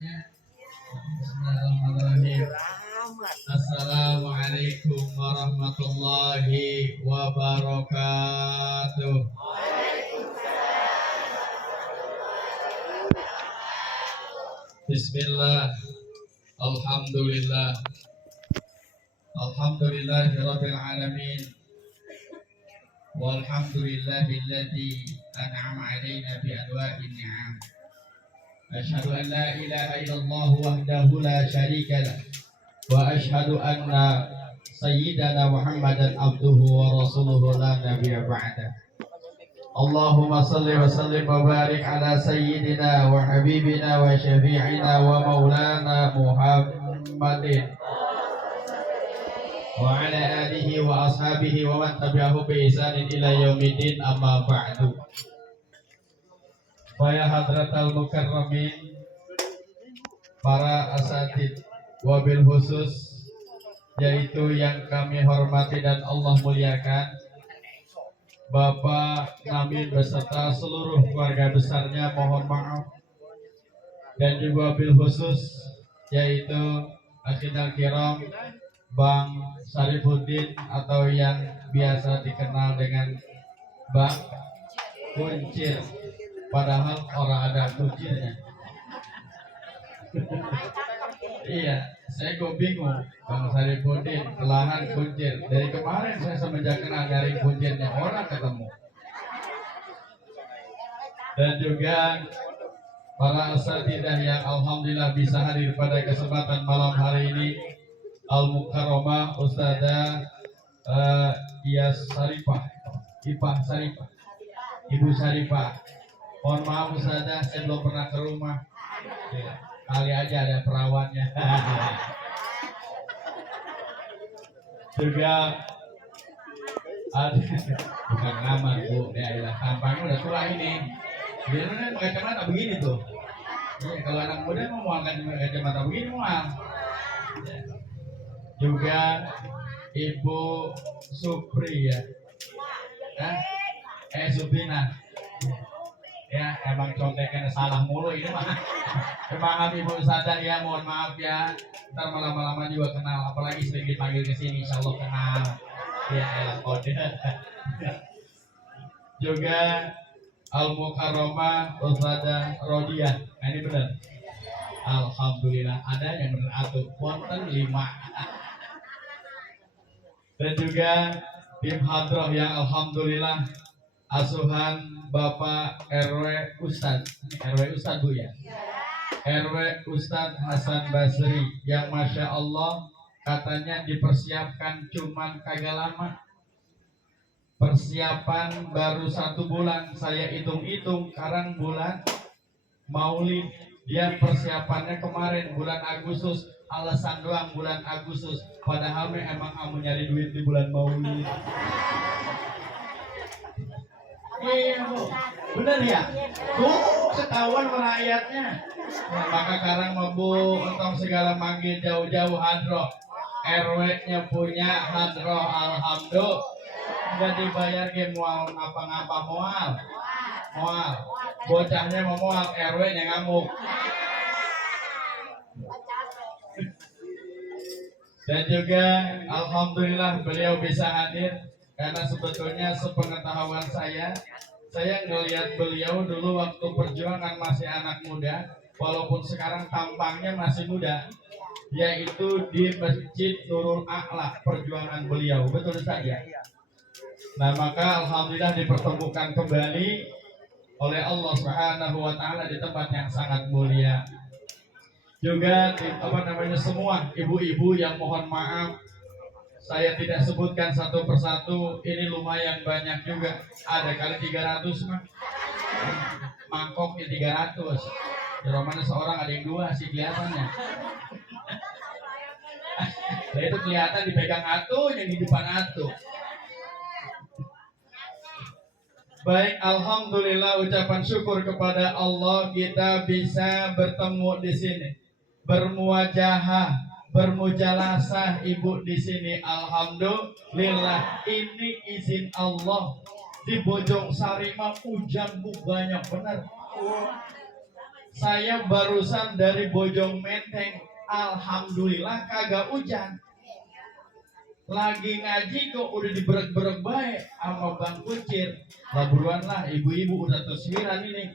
Bismillahirrahmanirrahim. Assalamualaikum warahmatullahi wabarakatuh. Bismillah. Alhamdulillah. Alhamdulillahirabbil alamin. Walhamdulillahilladzi an'ama 'alaina bi anwa'in ni'am. Asyhadu an la ilaha illallah wahdahu la syarika lah. Wa asyhadu anna sayyidana Muhammadan abduhu wa rasuluhu la nabiyya ba'da. Allahumma salli wa sallim wa barik ala sayyidina wa habibina wa syafi'ina wa maulana Muhammadin wa ala alihi wa ashabihi wa man tabi'ahu bi ihsanin ila yaumiddin, amma ba'du. Faya hadratal mukarramin, para asatid, wabil khusus yaitu yang kami hormati dan Allah muliakan, Bapak Namin beserta seluruh keluarga besarnya mohon maaf. Dan juga wabil khusus yaitu Akhidal Kiram Bang Syarifuddin atau yang biasa dikenal dengan Bang Kuncir, padahal orang ada kuncirnya. Iya, saya kok bingung Bang Syarifuddin, kelahan kuncir. Dari kemarin saya semenjak kenal dari kuncirnya orang ketemu. Dan juga para asatidah yang alhamdulillah bisa hadir pada kesempatan malam hari ini. Al-Mukarramah Ustazah Iyas Sarifah, Ipah Sarifah, Ibu Sarifah. Mohon maaf Ustazah, saya belum pernah ke rumah. Ya, kali aja ada perawatnya. Juga ada bukan nama Bu, ya ilah tampangnya udah tua ini. Biasanya pakai kacamata begini tuh. Ya, kalau anak muda mau angkat kacamata begini mual. Ya. Juga Ibu Supri ya. Suprina. Ya, emang contekan salah mulu ini mah. Maaf Ibu Ustazah ya, mohon maaf ya. Ntar malam-malaman juga kenal, apalagi sering dipanggil ke sini, insyaallah kenal. Ya, elah kode. Juga Al-Mukarramah Ustazah Rodiah. Nah, ini benar. Alhamdulillah ada yang benar atuh. Wonten 5. Dan juga tim hadroh yang alhamdulillah asuhan Bapak RW Ustadz, RW Ustadz Bu ya, RW Ustadz Hasan Basri yang Masya Allah katanya dipersiapkan cuman kagak lama. Persiapan baru 1 bulan, saya hitung-hitung sekarang bulan Maulid. Dia persiapannya kemarin bulan Agustus, alasan doang bulan Agustus, padahal emang kamu nyari duit di bulan Maulid. Iya Bu, bener ya? Tuh ketahuan rakyatnya. Nah, maka sekarang mau Bu untuk segala manggil jauh-jauh hadroh. RW-nya punya hadroh, alhamdulillah. Nggak dibayar ke mual ngapa-ngapa mual. Bocahnya mau mual, RW-nya ngamuk. Dan juga alhamdulillah beliau bisa hadir karena sebetulnya sepengetahuan saya ngelihat beliau dulu waktu perjuangan masih anak muda, walaupun sekarang tampangnya masih muda, yaitu di Masjid Nurul A'la perjuangan beliau, betul saja. Nah maka alhamdulillah dipertemukan kembali oleh Allah Subhanahu wa taala di tempat yang sangat mulia. Juga semua ibu-ibu yang mohon maaf saya tidak sebutkan satu persatu, ini lumayan banyak juga, ada kali 300 mah mangkoknya 300. Di mana seorang ada yang 2 sih kelihatannya. Nah, itu kelihatan dipegang atuh yang di depan atuh. Baik, alhamdulillah ucapan syukur kepada Allah kita bisa bertemu di sini, bermuajahah, bermujalasah Ibu di sini. Alhamdulillah, ini izin Allah. Di Bojong Sari mah hujan bu banyak benar. Saya barusan dari Bojong Menteng, alhamdulillah kagak hujan. Lagi ngaji kok udah diberek-berek baik sama Bang Kucir. Lah buruan lah, ibu-ibu udah taswiran ini.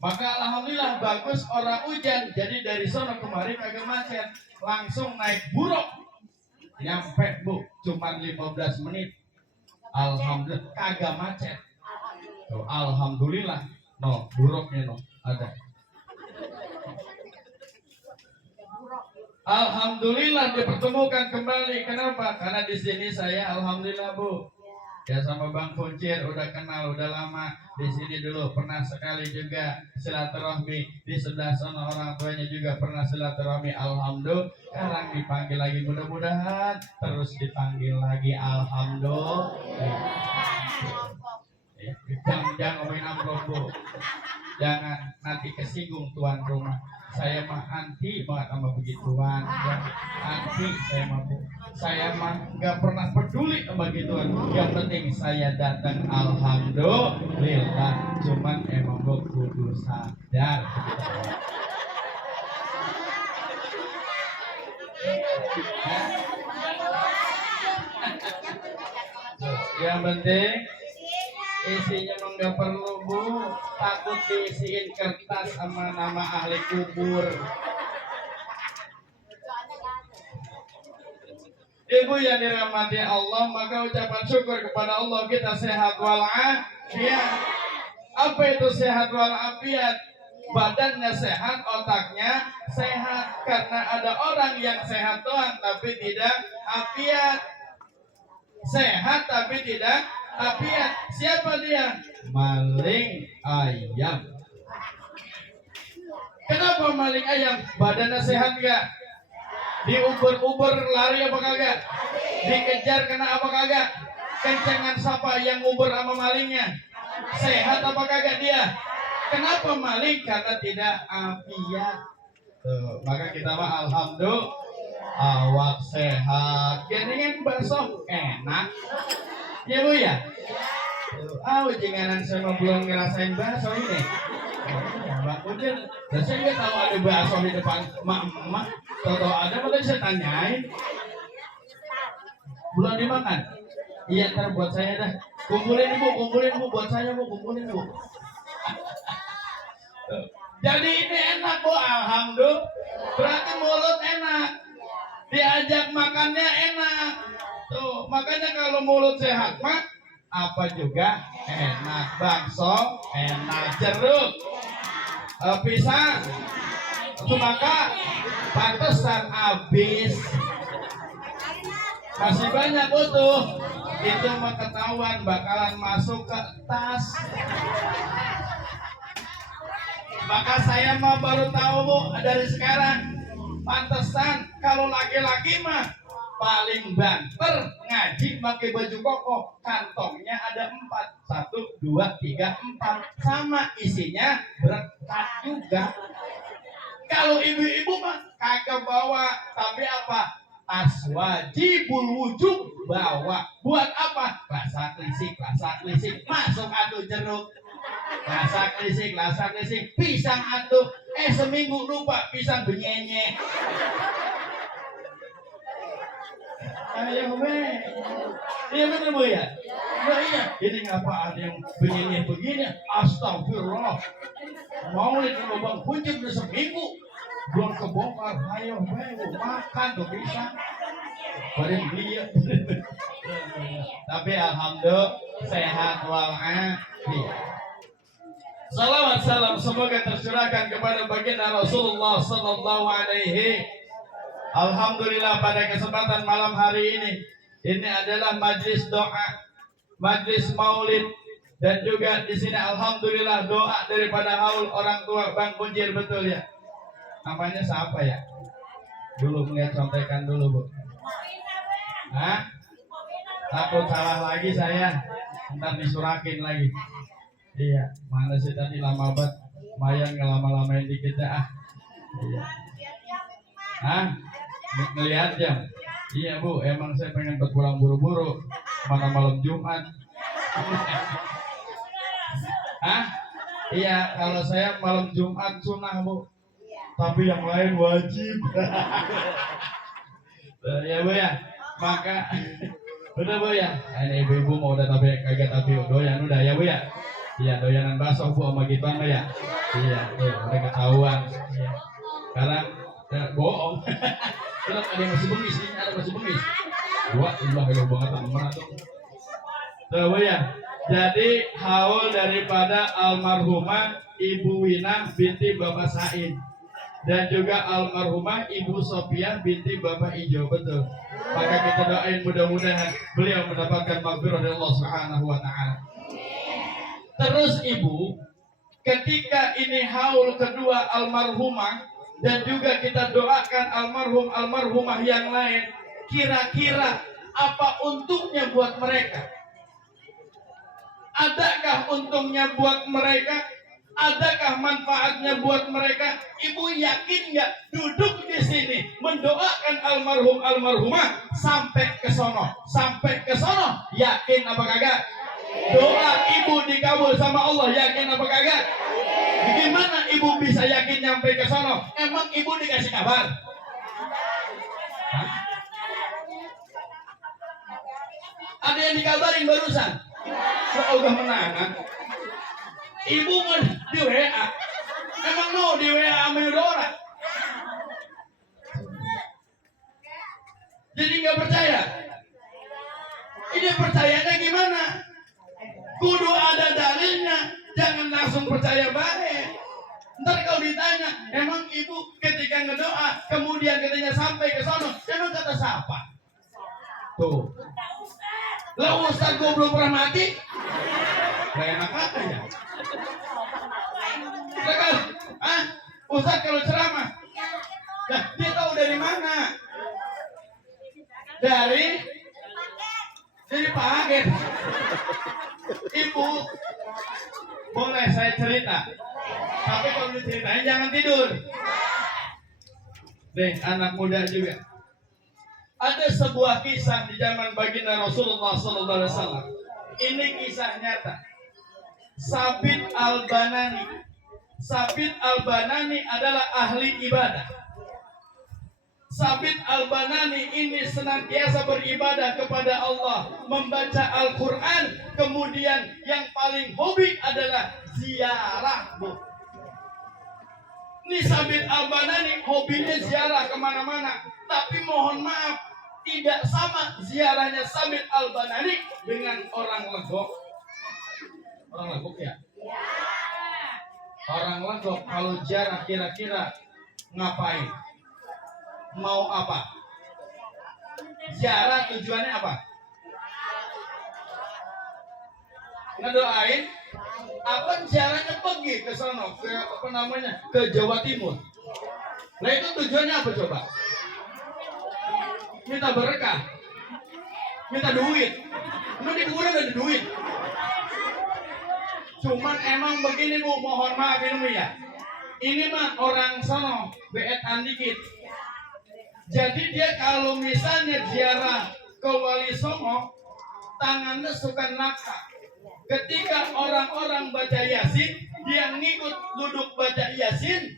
Maka alhamdulillah bagus orang hujan. Jadi dari sana kemari kagak macet, langsung naik buruk. Nyampe Bu, cuma 15 menit. Alhamdulillah kagak macet. Tuh, alhamdulillah. No, buruknya no ada. Alhamdulillah dipertemukan kembali. Kenapa? Karena di sini saya alhamdulillah Bu. Ya sama Bang Kuncir udah kenal udah lama. Di sini dulu pernah sekali juga silaturahmi. Di sebelah sana orang tuanya juga pernah silaturahmi. Alhamdulillah. Sekarang dipanggil lagi, mudah-mudahan terus dipanggil lagi. Alhamdulillah. Jangan ngomongin amplop Bu. Jangan nanti kesinggung tuan rumah. Saya mah anti banget sama begituan. Anti saya mah Bu. Saya mah nggak pernah peduli sama gituan. Yang penting saya datang alhamdulillah. Cuman emang Bu kudu sadar. Yang penting isinya mah nggak perlu Bu, takut diisiin kertas sama nama ahli kubur. Ibu yang dirahmati Allah, maka ucapan syukur kepada Allah kita sehat walafiat. Apa itu sehat walafiat? Badannya sehat, otaknya sehat. Karena ada orang yang sehat doang tapi tidak afiat. Sehat tapi tidak afiat. Siapa dia? Maling ayam. Kenapa maling ayam? Badannya sehat enggak? Diuber-uber lari apa kagak? Dikejar kena apa kagak? Kencengan siapa yang uber sama malingnya? Sehat apa kagak dia? Kenapa maling? Karena tidak afiat. Maka kita mah alhamdulillah awak sehat. Geningan bakso enak. Ya Bu ya? Janganan saya mah belum ngerasain bakso ini. Mbak Kucir, dan saya nggak tahu ada bakso di depan emak-emak. Kalau ada, maka saya tanyain. Belum dimakan? Iya, ntar buat saya dah. Kumpulin Bu buat saya Bu, kumpulin Bu. Jadi ini enak Bu, alhamdulillah. Berarti mulut enak. Diajak makannya enak. Tuh, makanya kalau mulut sehat mah apa juga enak. Bakso enak, jeruk, pisang, semangka, pantesan habis. Masih banyak butuh. Itu mah ketahuan bakalan masuk ke tas. Maka saya mah baru tahu Bu dari sekarang. Pantesan kalau laki-laki mah paling banter ngaji pakai baju koko, kantongnya ada 4, 1, 2, 3, 4, sama isinya berkat juga. Kalau ibu-ibu mah kagak bawa, tapi apa? Tas wajibul wujud bawa. Buat apa? Rasa klisik, masuk atuh jeruk. Rasa klisik, pisang atuh. Seminggu lupa pisang benyenye. Ayo be, iya bener Bu ya? Nah, iya, ini ngapa ada yang begini astagfirullah. Mau lihat lubang kucing udah seminggu belum kebongkar. Ayo be, makan tuh pisang. Bareng dia. Tapi alhamdulillah sehat walafiat. Salawat salam semoga tercurahkan kepada baginda Rasulullah sallallahu alaihi. Alhamdulillah pada kesempatan malam hari ini adalah majlis doa, majlis maulid, dan juga di sini alhamdulillah doa daripada haul orang tua Bang Kuncir, betul ya? Namanya siapa ya? Dulu melihat contekan dulu Bu. Hah? Takut salah lagi saya, ntar disurakin lagi. Iya, mana sih tadi lama banget, lumayan ngelama-lamain dikit dah. Iya. Hah? Ngelihat jam? Iya Bu, emang saya pengen berpulang buru-buru. Mana malam Jumat? Hah? Iya, kalau saya malam Jumat sunnah Bu, tapi yang lain wajib. Ya Bu ya, maka udah Bu ya. Ini ibu-ibu mau udah tapi kagak tapi doyan udah ya Bu ya. Iya doyanan bakso Bu sama gitu ya. Iya, udah ketahuan. Iya. Sekarang bohong. Terus ada yang masih bengis nih, ada masih bengis. Dua, kalau banget aman tuh. Tuh ya. Jadi haul daripada almarhumah Ibu Wina binti Bapak Said dan juga almarhumah Ibu Sofiah binti Bapak Ijo, betul. Maka kita doain mudah-mudahan beliau mendapatkan maghfirah dari Allah Subhanahu wa taala. Terus Ibu, ketika ini haul kedua almarhumah dan juga kita doakan almarhumah yang lain, kira-kira apa untungnya buat mereka? Adakah untungnya buat mereka? Adakah manfaatnya buat mereka? Ibu yakin nggak duduk di sini mendoakan almarhumah sampai ke sono, yakin apa kagak? Doa ibu dikabul sama Allah, yakin apa kagak? Gimana ibu bisa yakin nyampe ke sono? Emang ibu dikasih kabar? Hah? Ada yang dikabarin barusan? Udah menangan. Ibu mau di WA. Emang no di WA sama orang? Jadi nggak percaya. Ini percayanya gimana? Kudu ada dalilnya. Jangan langsung percaya baik. Ntar kalau ditanya, emang ibu ketika ngedoa, kemudian katanya sampai ke sono, emang kata siapa? Tuh. Lah Ustaz gue belum pernah mati. Gak enak apa ya? Ustaz kalau ceramah, nah dia tahu dari mana? Dari paket. Ibu, boleh saya cerita? Tapi kalau diceritain jangan tidur. Deh, anak muda juga. Ada sebuah kisah di zaman baginda Rasulullah SAW. Ini kisah nyata. Sabit al-Banani. Sabit al-Banani adalah ahli ibadah. Sabit al-Banani ini senantiasa beribadah kepada Allah, membaca Al-Quran, kemudian yang paling hobi adalah ziarah. Ini Sabit al-Banani hobinya ziarah kemana-mana. Tapi mohon maaf, tidak sama ziarahnya Sabit al-Banani dengan orang Legok. Orang Legok ya? Orang Legok kalau ziarah kira-kira ngapain? Mau apa? Ziarah tujuannya apa? Ngedoain? Apa ziarahnya pergi ke sana, ke Jawa Timur? Nah itu tujuannya apa coba? Minta berkah, minta duit. Emang di kuburan ada duit. Cuman emang begini Bu, mohon maaf ini ya. Ini mah orang sono, beetan dikit. Jadi dia kalau misalnya ziarah ke Wali Songo, tangannya suka nakal. Ketika orang-orang baca Yasin, dia ngikut duduk baca Yasin,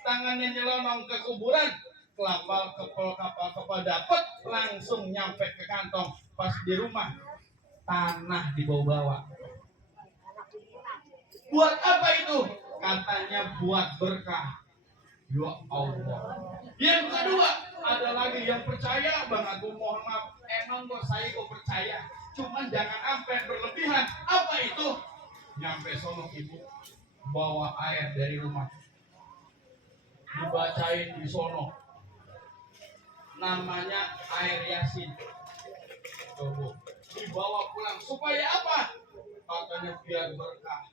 tangannya nyelonong ke kuburan, kapal dapat langsung nyampe ke kantong. Pas di rumah tanah dibawa-bawa. Buat apa itu? Katanya buat berkah. Ya Allah. Yang kedua, ada lagi yang percaya banget. Mohon maaf, emang saya percaya. Cuman jangan sampai berlebihan. Apa itu? Nyampe sono ibu bawa air dari rumah, dibacain di sono. Namanya air Yasin. Tuh, dibawa pulang supaya apa? Katanya biar berkah.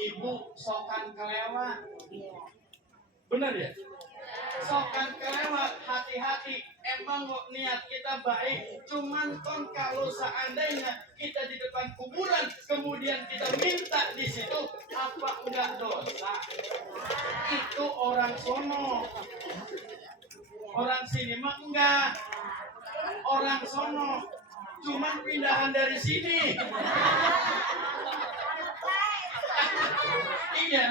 Ibu sokan kelewat. Benar ya? Sokan kelewat, hati-hati. Emang niat kita baik, cuman kalau seandainya kita di depan kuburan, kemudian kita minta di situ, apa enggak dosa? Itu orang sono. Orang sini mah enggak. Orang sono, cuman pindahan dari sini. Iya,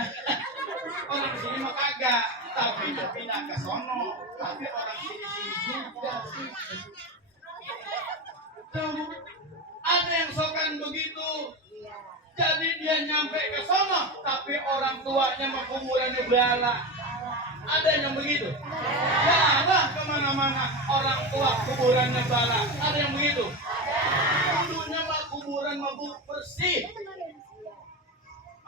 orang sini mah kagak, tapi pindah ke sono, tapi orang sini juga sih. Tuh, ada yang sokan begitu. Jadi dia nyampe ke sono, tapi orang tuanya mah kuburannya bala. Ada yang begitu? Bala kemana-mana, orang tua kuburannya bala. Ada yang begitu? Dulunya mah kuburan mabuk bersih.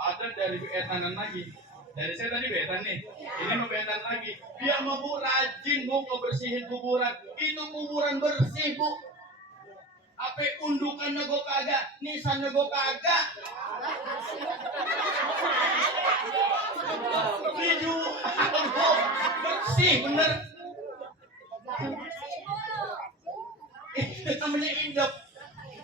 Ada dari beetanan lagi. Dari saya tadi beetan nih, ini mau beetan lagi. Dia mau bu rajin bu ngebersihin kuburan. Itu kuburan bersih bu. Apa undukan nego kagak, nisan nego kagak. Biju, bersih bener. Itu namanya indep.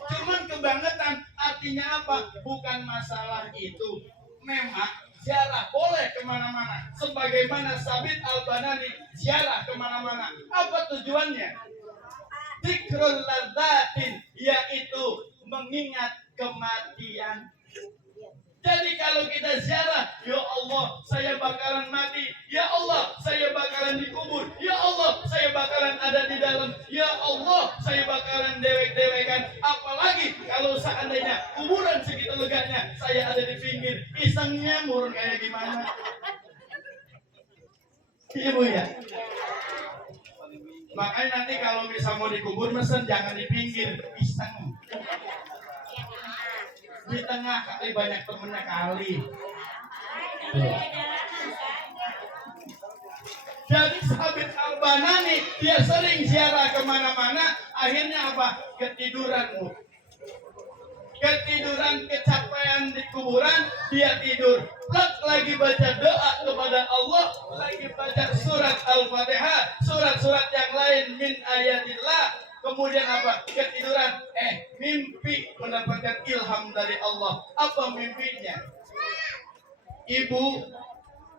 Cuman kebangetan, artinya apa? Bukan masalah itu. Memang ziarah boleh kemana-mana. Sebagaimana Sabit Al-Banani ziarah kemana-mana. Apa tujuannya? Dzikrul ladzatin, yaitu mengingat kematian. Jadi kalau kita ziarah, ya Allah, saya bakalan mati. Ya Allah, saya bakalan dikubur. Ya Allah, saya bakalan ada di dalam. Ya Allah, saya bakalan dewek-dewekan. Apalagi kalau seandainya kuburan segitu leganya, saya ada di pinggir. Isengnya murun kayak gimana? Iya bu ya. Makanya nanti kalau bisa mau dikubur, mesen jangan di pinggir, iseng. Di tengah kali banyak temennya kali. Jadi Sabit Al-Banani dia sering ziarah kemana-mana, akhirnya apa? Ketiduran bu. Ketiduran, kecapean di kuburan, dia tidur. Lagi baca doa kepada Allah, lagi baca surat Al-Fatihah, surat-surat yang lain min ayatillah. Kemudian apa? Ketiduran. Mimpi mendapatkan ilham dari Allah. Apa mimpinya? Ibu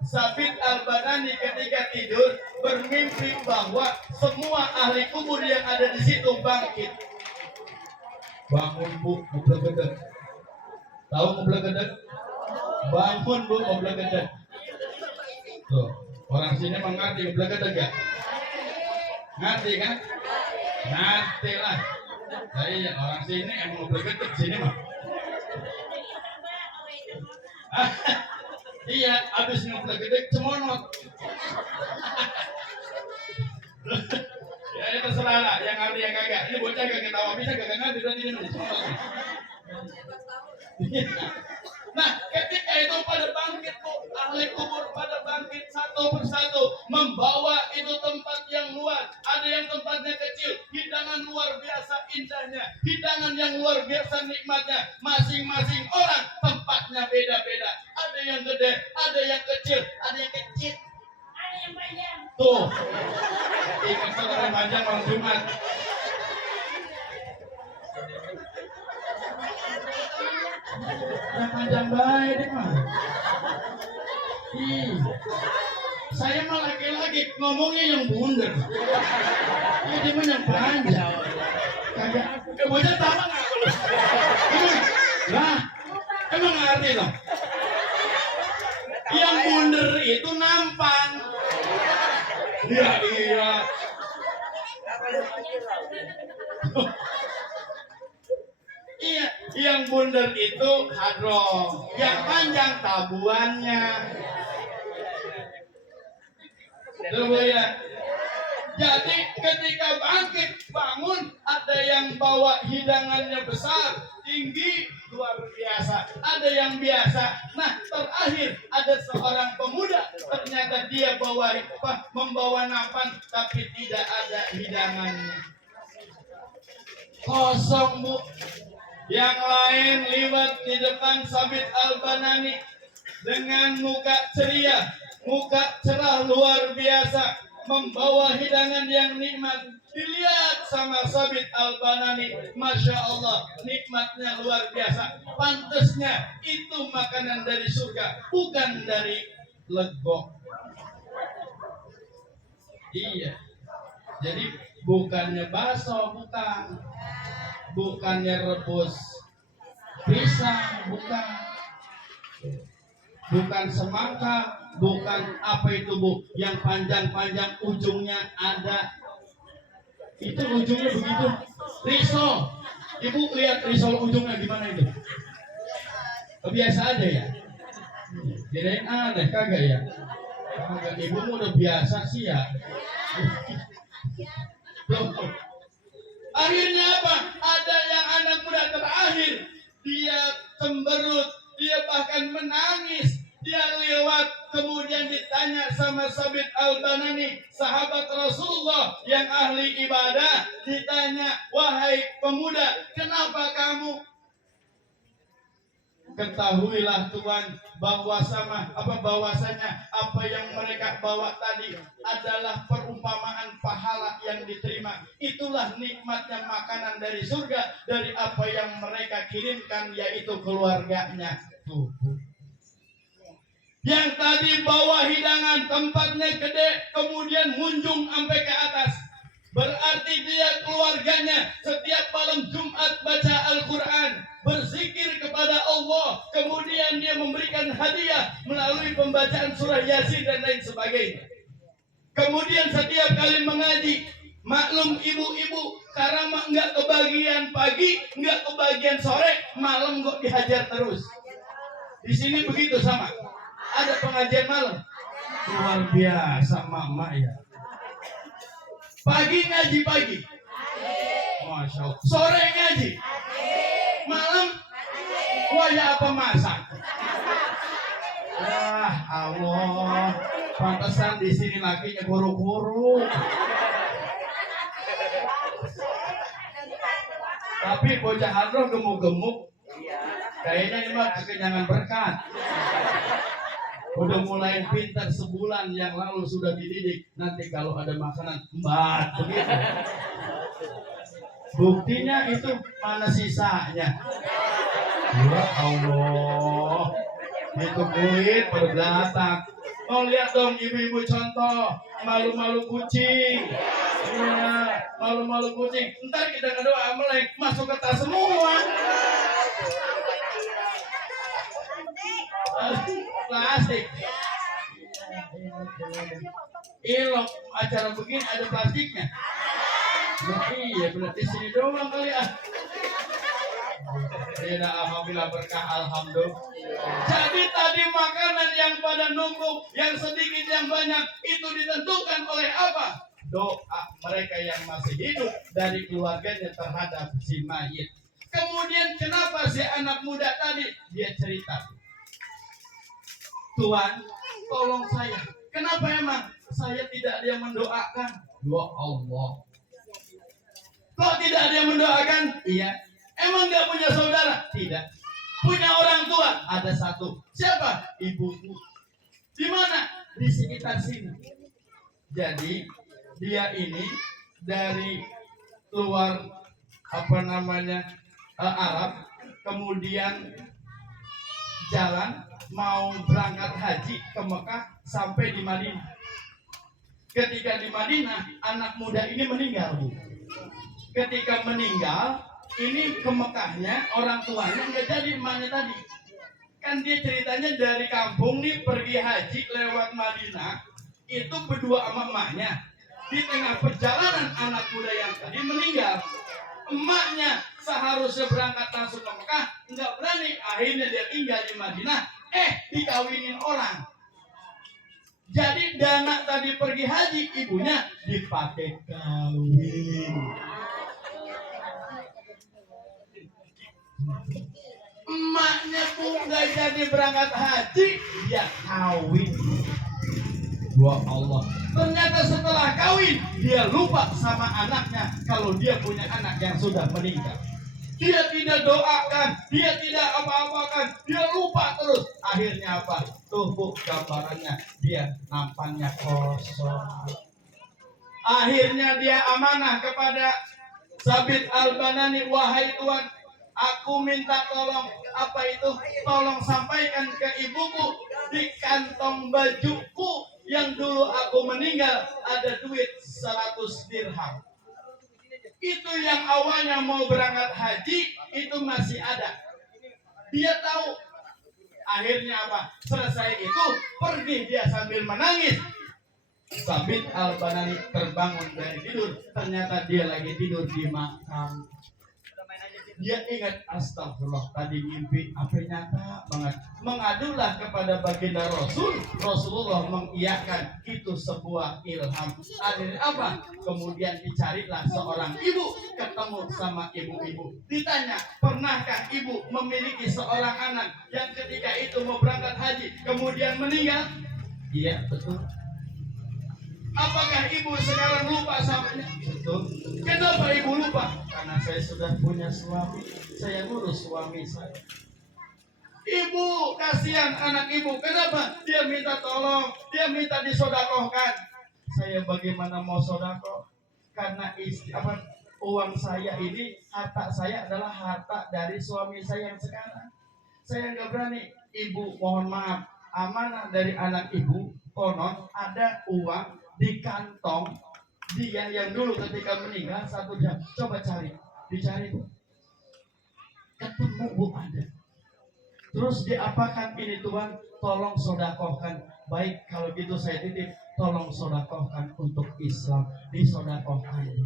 Sabit Al-Banani ketika tidur bermimpi bahwa semua ahli kubur yang ada di situ bangkit. Bangun bu, ngobrol gedeg. Tahu ngobrol gedeg? Bangun bu, ngobrol gedeg. Tuh, orang sini mengerti ngobrol gedeg ya? Ngerti kan? Ngerti lah. Saya orang sini yang ngobrol gedeg sini mah. Iya, abis ngobrol gedeg cemonot. Ya itu terserah lah, yang ngerti yang kagak. Ini bocah kagak tahu, bisa kagak ngerti tadi ini. Nah, ketika itu pada bangkit bu, ahli kubur pada bangkit satu persatu, membawa itu tempat yang luas. Ada yang tempatnya kecil, hidangan luar biasa indahnya, hidangan yang luar biasa nikmatnya. Masing-masing orang tempatnya beda-beda. Ada yang gede, ada yang kecil, ada yang kecil. Yang panjang. Tuh, ingat saudara panjang malam Jumat. Yang panjang baik deh mah. Saya mah laki-laki ngomongnya yang bundar. Dia mah yang panjang. Kagak. Bocah sama nggak kalau? Lah, emang ngerti dong. Yang bundar itu nampan. Ya iya. Iya, yang bundar itu hadroh, yang panjang tabuannya. Coba ya. Jadi ketika bangkit bangun, ada yang bawa hidangannya besar, tinggi, luar biasa. Ada yang biasa. Nah, terakhir ada seorang pemuda, ternyata dia membawa nampan, tapi tidak ada hidangannya. Kosong bu. Yang lain liwat di depan Sabit Al-Banani dengan muka ceria, muka cerah luar biasa, membawa hidangan yang nikmat. Dilihat sama Sabit Al-Banani, Masya Allah, nikmatnya luar biasa. Pantasnya itu makanan dari surga, bukan dari legok. Iya. Jadi bukannya bakso, bukannya rebus pisang, bukan. bukan semangka, bukan apa itu Bu, yang panjang-panjang ujungnya ada. Itu ujungnya begitu. Risol. Ibu lihat risol ujungnya gimana itu? Biasa aja ya. Kirain aneh kagak ya? Kagak. Ibu udah biasa sih ya. Loh. Akhirnya apa? Ada yang anak muda terakhir, dia cemberut, dia bahkan menangis. Dia lewat, kemudian ditanya sama Sabit Al-Banani, sahabat Rasulullah yang ahli ibadah, ditanya, wahai pemuda, kenapa kamu? Ketahuilah Tuhan bahwasanya apa yang mereka bawa tadi adalah perumpamaan pahala yang diterima. Itulah nikmatnya makanan dari surga, dari apa yang mereka kirimkan, yaitu keluarganya. Yang tadi bawa hidangan, tempatnya gede, kemudian munjung sampai ke atas. Berarti dia keluarganya setiap malam Jumat baca Al-Quran, berzikir kepada Allah, kemudian dia memberikan hadiah melalui pembacaan surah Yasin dan lain sebagainya. Kemudian setiap kali mengaji, maklum ibu-ibu, karena enggak kebagian pagi, enggak kebagian sore, malam kok dihajar terus. Di sini begitu sama. Ada pengajian malam. Luar biasa mama ya. Pagi ngaji pagi. Masya Allah. Sore ngaji. Malam waya apa masak? Wah Allah. Pantesan di sini lakinya buru-buru. Tapi bocah hadroh gemuk-gemuk. Kayaknya ini mah kekenyangan berkat. Udah mulai pintar sebulan yang lalu sudah dididik. Nanti kalau ada makanan, embat begitu. Buktinya itu mana sisanya? Ya Allah, itu kulit berbelatak. Oh lihat dong ibu-ibu contoh, malu-malu kucing. Ya, malu-malu kucing. Ntar kita ngedoa melek masuk ke tas semua. Plastik. Ilok acara begini ada plastiknya. Nah, iya berarti sini doang kali ya. Ya alhamdulillah berkah alhamdulillah. Jadi tadi makanan yang pada numpuk, yang sedikit yang banyak itu ditentukan oleh apa? Doa mereka yang masih hidup dari keluarganya terhadap si mayit. Kemudian kenapa si anak muda tadi dia cerita? Tuhan, tolong saya. Kenapa emang saya tidak ada yang mendoakan? Ya Allah. Kok tidak ada yang mendoakan? Iya. Emang nggak punya saudara? Tidak. Punya orang tua? Ada satu. Siapa? Ibuku. Di mana? Di sekitar sini. Jadi dia ini dari luar Arab, kemudian jalan mau berangkat haji ke Mekah sampai di Madinah. Ketika di Madinah, anak muda ini meninggal, Bu. Ketika meninggal, ini ke Mekahnya orang tuanya nggak jadi, emaknya tadi. Kan dia ceritanya dari kampung nih pergi haji lewat Madinah, itu berdua sama emaknya. Di tengah perjalanan anak muda yang tadi meninggal. Emaknya seharusnya berangkat langsung ke Mekah, nggak berani. Akhirnya dia tinggal di Madinah. Dikawinin orang. Jadi dana tadi pergi haji, ibunya dipakai kawin. Emaknya pun nggak jadi berangkat haji, dia kawin. Wah Allah. Ternyata setelah kawin, dia lupa sama anaknya kalau dia punya anak yang sudah meninggal. Dia tidak doakan, dia tidak apa-apakan, dia lupa terus. Akhirnya apa? Tuh Bu gambarannya, dia nampannya kosong. Akhirnya dia amanah kepada Sabit Al-Banani, wahai Tuhan, aku minta tolong, apa itu? Tolong sampaikan ke ibuku di kantong bajuku yang dulu aku meninggal ada duit 100 dirham. Itu yang awalnya mau berangkat haji itu masih ada. Dia tahu Akhirnya apa? Selesai itu pergi dia sambil menangis. Sabit Al-Banani terbangun dari tidur, ternyata dia lagi tidur di makam. Dia ingat, astagfirullah, tadi mimpi apa nyata banget. Mengadulah kepada baginda Rasul. Rasulullah mengiyakan itu sebuah ilham. Akhirnya apa? Kemudian dicarilah seorang ibu, ketemu sama ibu-ibu. Ditanya, pernahkah ibu memiliki seorang anak yang ketika itu mau berangkat haji kemudian meninggal? Iya, betul. Apakah ibu sekarang lupa samanya? Betul. Kenapa ibu lupa? Karena saya sudah punya suami. Saya ngurus suami saya. Ibu, kasihan anak ibu. Kenapa? Dia minta tolong. Dia minta disodakohkan. Saya bagaimana mau sodakoh? Karena uang saya ini, harta saya adalah harta dari suami saya yang sekarang. Saya nggak berani. Ibu, mohon maaf. Amanah dari anak ibu. Konon ada uang di kantong dia yang dulu ketika meninggal 1 jam. Coba cari, dicari Bu, ketemu Bu, ada. Terus diapakan ini Tuhan? Tolong sodakohkan. Baik, kalau gitu saya titip, tolong sodakohkan untuk Islam. Disodakohkan.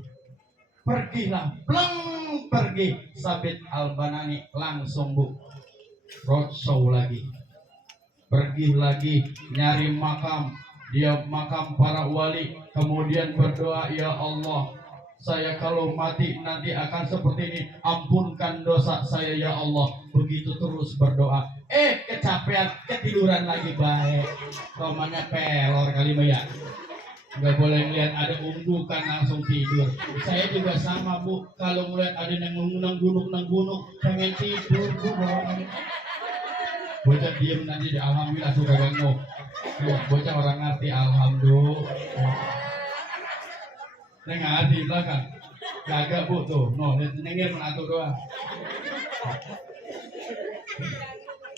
Pergilah, bleng, pergi. Sabit Al-Banani langsung Bu roadshow lagi, pergi lagi nyari makam. Dia makam para wali, kemudian berdoa, ya Allah, saya kalau mati nanti akan seperti ini, ampunkan dosa saya ya Allah. Begitu terus berdoa, kecapean, ketiduran lagi. Baik, romanya pelor kali ya, nggak boleh ngeliat ada umbukan langsung tidur. Saya juga sama Bu, kalau ngeliat ada yang nang gunung pengen tidur Bu. Bocah diem nanti di alhamdulillah suka ganggu. Bocah orang ngerti alhamdulillah. Neng ngerti belakang. Kagak Bu tuh. No, nengir mengatur doang.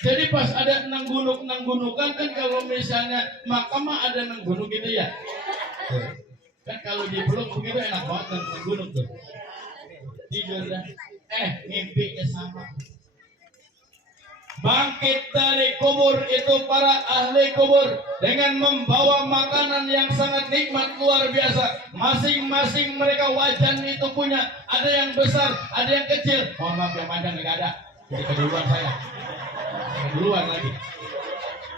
Jadi pas ada nang gunukan kan, kalau misalnya makam ada nang gunung gitu ya. Kan kalau dipeluk begitu enak banget nang gunung tuh. Tidur dah. Mimpinya sama. Bangkit dari kubur itu para ahli kubur dengan membawa makanan yang sangat nikmat luar biasa. Masing-masing mereka wajan itu punya, ada yang besar, ada yang kecil. Mohon maaf yang panjang nggak ada, jadi keduluan saya. Keduluan lagi.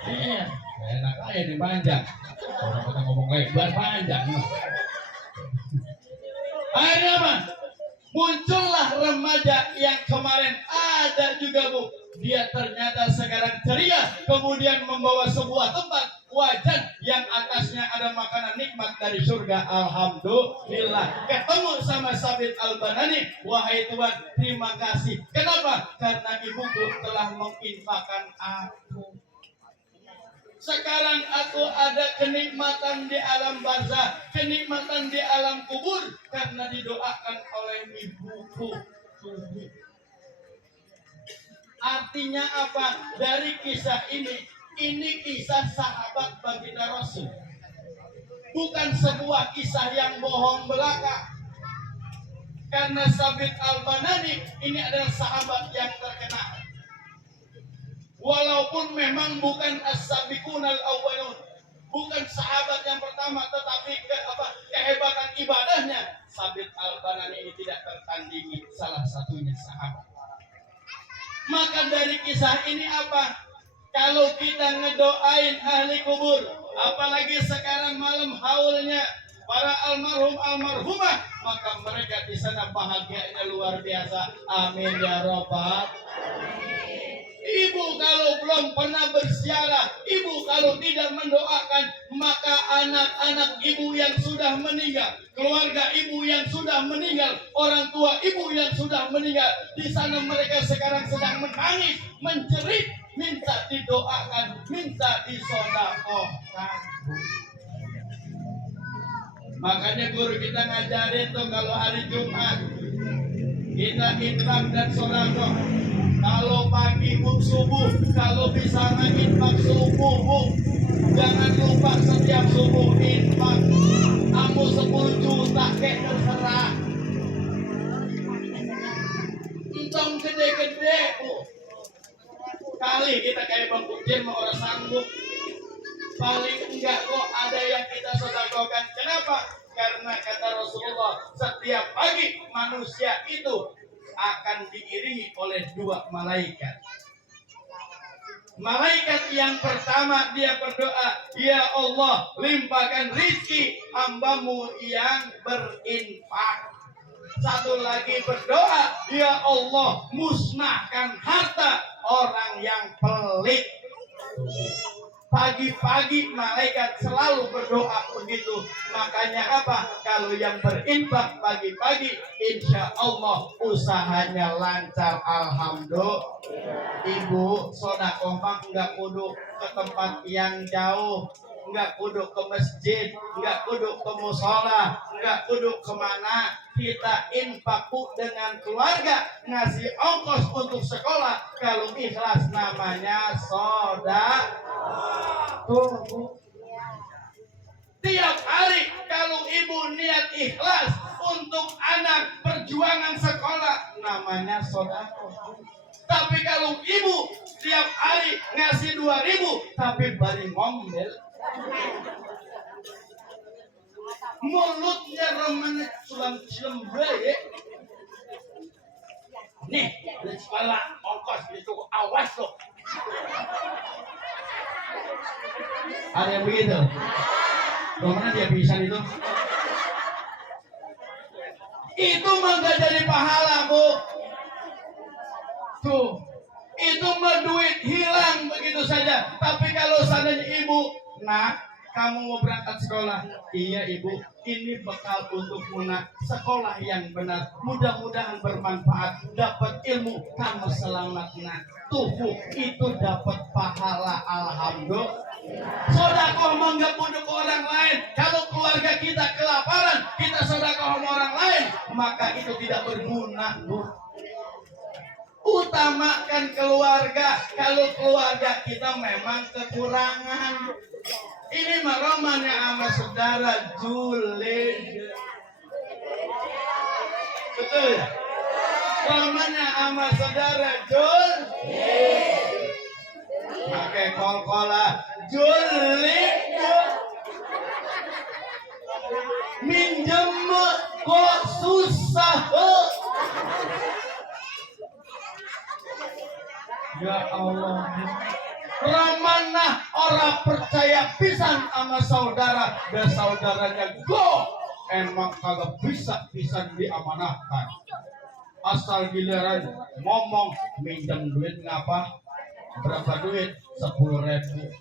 Iya, enak aja di panjang. Orang kita ngomong lebar panjang. Akhirnya apa? Muncullah remaja yang kemarin ada juga Bu. Dia ternyata sekarang ceria, kemudian membawa sebuah tempat wajan yang atasnya ada makanan nikmat dari surga. Alhamdulillah, ketemu sama Sabit Al-Banani. Wahai Tuhan, terima kasih. Kenapa? Karena ibuku telah menginfakkan aku. Sekarang aku ada kenikmatan di alam barzah, kenikmatan di alam kubur karena didoakan oleh ibuku. Artinya apa? Dari kisah ini kisah sahabat baginda Rasul. Bukan sebuah kisah yang bohong belaka. Karena Sabit Al-Banani ini adalah sahabat yang terkenal. Walaupun memang bukan as-sabiqun al-awwalun, bukan sahabat yang pertama, tetapi kehebatan ibadahnya Sabit Al-Banani ini tidak tertandingi, salah satunya sahabat. Maka dari kisah ini apa? Kalau kita ngedoain ahli kubur, apalagi sekarang malam haulnya para almarhum almarhumah, maka mereka di sana bahagianya luar biasa. Amin ya robbal. Ibu kalau belum pernah berziarah, ibu kalau tidak mendoakan, maka anak-anak ibu yang sudah meninggal, keluarga ibu yang sudah meninggal, orang tua ibu yang sudah meninggal, di sana mereka sekarang sedang menangis, menjerit, minta didoakan, minta disodakohkan. Makanya guru kita ngajarin tuh kalau hari Jumat kita infak dan sodakoh. Kalau pagi subuh, kalau bisa infak subuh Bu, jangan lupa setiap subuh infak. Kamu 10 juta kayak terserah. Entong gede-gede Bu. Kali kita kayak bangku masjid mau orang sanggup. Paling enggak kok ada yang kita sedekahkan. Kenapa? Karena kata Rasulullah, setiap pagi manusia itu akan diiringi oleh dua malaikat. Malaikat yang pertama dia berdoa, ya Allah, limpahkan rizki hambamu yang berinfak. Satu lagi berdoa, ya Allah, musnahkan harta orang yang pelit. Pagi-pagi malaikat selalu berdoa begitu. Makanya apa? Kalau yang berinfak pagi-pagi, insya Allah usahanya lancar. Alhamdulillah. Ibu sodakoh mah nggak kudu ke tempat yang jauh, nggak kudu ke masjid, nggak kudu ke musola, nggak kudu kemana. Kita infak dengan keluarga, ngasih ongkos untuk sekolah. Kalau ikhlas namanya sodakoh. Tuh, Bu. Tiap hari kalau ibu niat ikhlas untuk anak perjuangan sekolah, namanya sodakoh. Tapi kalau ibu tiap hari ngasih 2.000 tapi bari ngomel, mulutnya remenek sulam-sulam bae. Nih, di sekolah ongkos itu awas loh. Ada yang begitu? Bagaimana dia bisa itu? Itu mah gak jadi pahala, Bu. Tuh, itu mah duit hilang begitu saja. Tapi kalau seandainya ibu, nak, kamu mau berangkat sekolah? Iya ibu, ini bekal untukmu nak. Sekolah yang benar, mudah-mudahan bermanfaat, dapat ilmu, kamu selamat nak. Tuh Bu, itu dapat pahala. Alhamdulillah. Sodakoh mah nggak kudu ke orang lain. Kalau keluarga kita kelaparan, kita sodakoh sama orang lain, maka itu tidak berguna, Bu. Utamakan keluarga. Kalau keluarga kita memang kekurangan, ini mah romannya sama saudara Julid. Betul ya? Romannya sama saudara Julid. Pakai kol-kola Julid. Minjem kok susah. Ya Allah, Ramanah orang percaya pisan sama saudara, dan saudaranya go emang kagak bisa diamanahkan. Asal giliran ngomong minjem duit ngapa? Berapa duit? 10.000.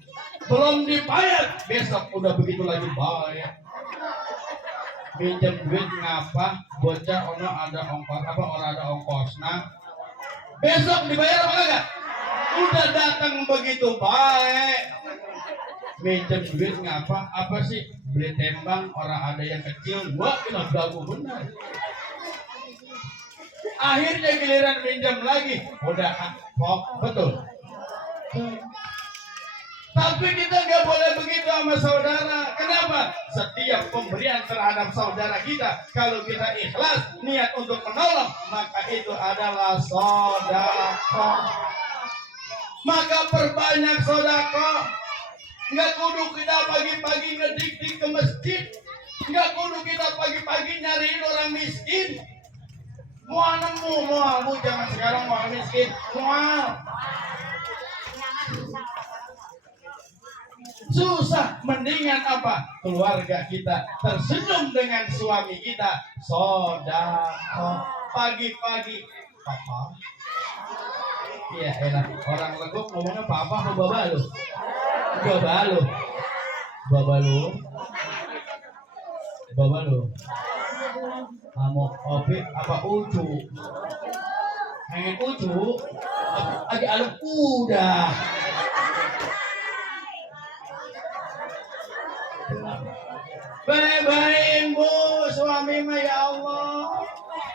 Belum dibayar, besok udah begitu lagi bayar. Minjem duit ngapa? Bocah ono ada ongkos apa? Orang ada ongkos. Nah, besok dibayar apa enggak? Udah datang begitu baik. Minjem duit ngapa? Apa sih? Beli tembang, orang ada yang kecil. Wah, kita gagu benar. Akhirnya giliran minjem lagi. Udah kok, betul. Tapi kita nggak boleh begitu sama saudara. Kenapa? Setiap pemberian terhadap saudara kita, kalau kita ikhlas niat untuk menolong, maka itu adalah sedekah. Maka perbanyak sedekah. Nggak kudu kita pagi-pagi ngedik-dik ke masjid. Nggak kudu kita pagi-pagi nyariin orang miskin. Mual jangan sekarang mual miskin. Mual. Susah, mendingan apa? Keluarga kita tersenyum dengan suami kita. Sedekah. Pagi-pagi, papa. Iya enak. Orang legok ngomongnya papa atau baba lu? Baba lu. Amok kopi apa ucu? Pengen ucu? Lagi aluk udah. Baik-baik Bu, suami mah ya Allah.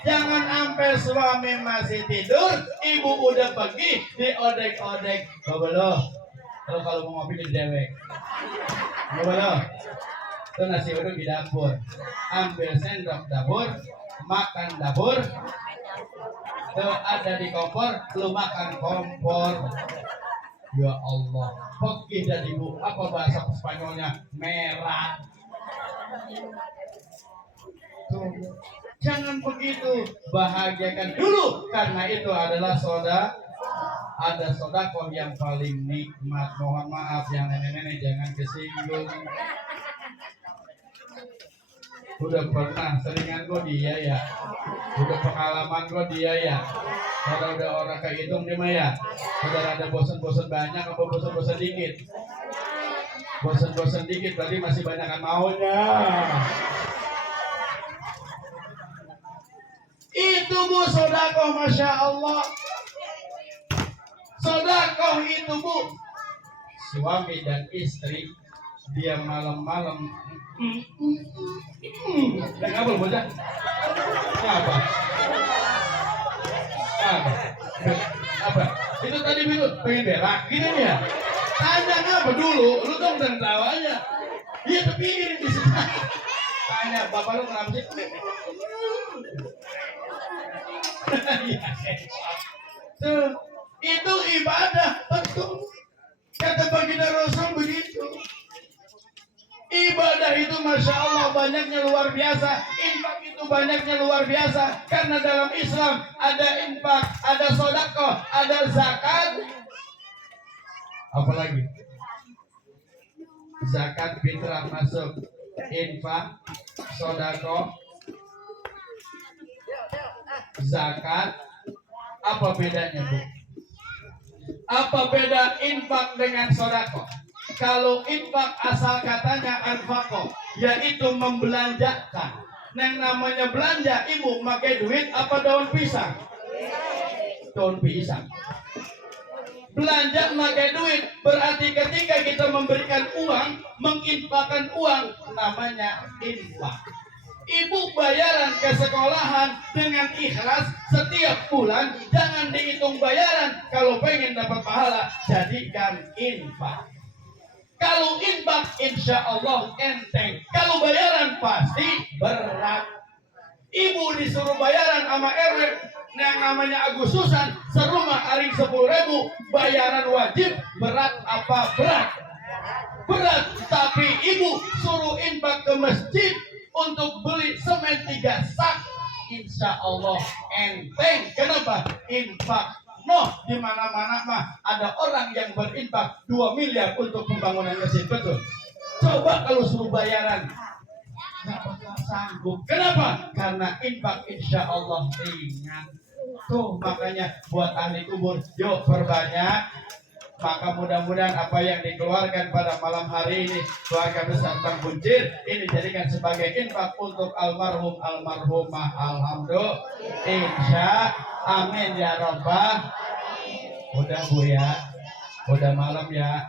Jangan sampai suami masih tidur, ibu udah pergi, diodek-odek. Babalo, kalau mau ngopi di dewek. Babalo, itu nasi uduk di dapur. Ambil sendok dapur, makan dapur. Itu ada di kompor, lu makan kompor. Ya Allah, pergi dan ibu, apa bahasa Spanyolnya? Merah. Tuh. Jangan begitu, bahagiakan dulu karena itu adalah ada sodakoh yang paling nikmat. Mohon maaf yang nenek-nenek jangan kesinggung. Udah pernah seringan gue dia ya, udah pengalaman gue dia ya. Kalau udah orang kehitung dia mah ya, udah ada bosan-bosan banyak apa bosan-bosan dikit? Bosan-bosan dikit berarti masih banyakan maunya. Itu bu sodakoh, masya Allah. Sodakoh itu bu, suami dan istri dia malam-malam. Dan apa bocah? Apa? Apa? Apa? Itu tadi minum pengen berak gini nih ya. Tanya apa dulu? Lu dong dan tahu aja. Dia kepikirin di situ. Tanya bapak lu kenapa sih? Tuh, itu ibadah betul. Kata baginda Rasul begitu. Ibadah itu masya Allah banyaknya luar biasa. Infak itu banyaknya luar biasa. Karena dalam Islam ada infak, ada sedekah, ada zakat. Apalagi zakat fitrah masuk, infak, sedekah, zakat. Apa bedanya bu? Apa beda infak dengan sedekah? Kalau infak asal katanya anfaqo, yaitu membelanjakan. Yang namanya belanja, ibu pakai duit apa daun pisang? Daun pisang. Belanja pakai duit berarti ketika kita memberikan uang, menginfakkan uang, namanya infak. Ibu bayaran ke sekolahan dengan ikhlas setiap bulan, jangan dihitung bayaran. Kalau pengen dapat pahala, jadikan infak. Kalau infak insya Allah enteng. Kalau bayaran pasti berat. Ibu disuruh bayaran sama RW yang namanya Agustusan, serumah aring 10.000, bayaran wajib. Berat apa berat? Berat. Tapi ibu suruh infak ke masjid untuk beli semen 3 sak, insya Allah enteng. Kenapa? Infak. Di mana-mana mah ada orang yang berinfak 2 miliar untuk pembangunan masjid, betul? Coba kalau suruh bayaran, nggak bakal sanggup. Kenapa? Karena infak insya Allah ringan. Tuh makanya buat ahli kubur, yuk perbanyak. Maka mudah-mudahan apa yang dikeluarkan pada malam hari ini keluarga besar Bang Buncir ini jadikan sebagai infak untuk almarhum almarhumah. Alhamdulillah, insya amin ya robbal. Udah bu ya, udah malam ya,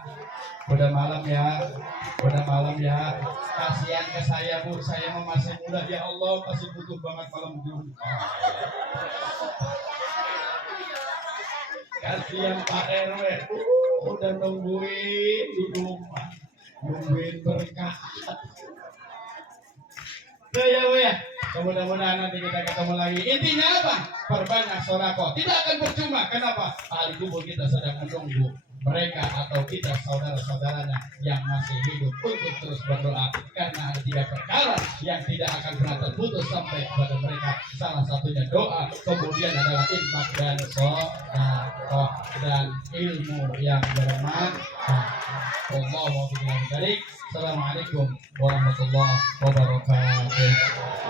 udah malam ya, udah malam ya. Kasihan ke saya bu, saya masih muda ya Allah, masih butuh banget malam Jumat. Kasihan Pak RW, udah nungguin di rumah, nungguin berkah. Tuh ya bu ya, mudah-mudahan nanti kita ketemu lagi. Intinya apa? Perbanyak sedekah. Tidak akan percuma. Kenapa? Ahli kubur kita sedang menunggu mereka atau kita saudara-saudaranya yang masih hidup untuk terus berdoa. Karena ada 3 perkara yang tidak akan pernah terputus sampai kepada mereka. Salah satunya doa, kemudian adalah infak dan sedekah dan ilmu yang bermanfaat. Allahu Akbar. Assalamualaikum warahmatullahi wabarakatuh.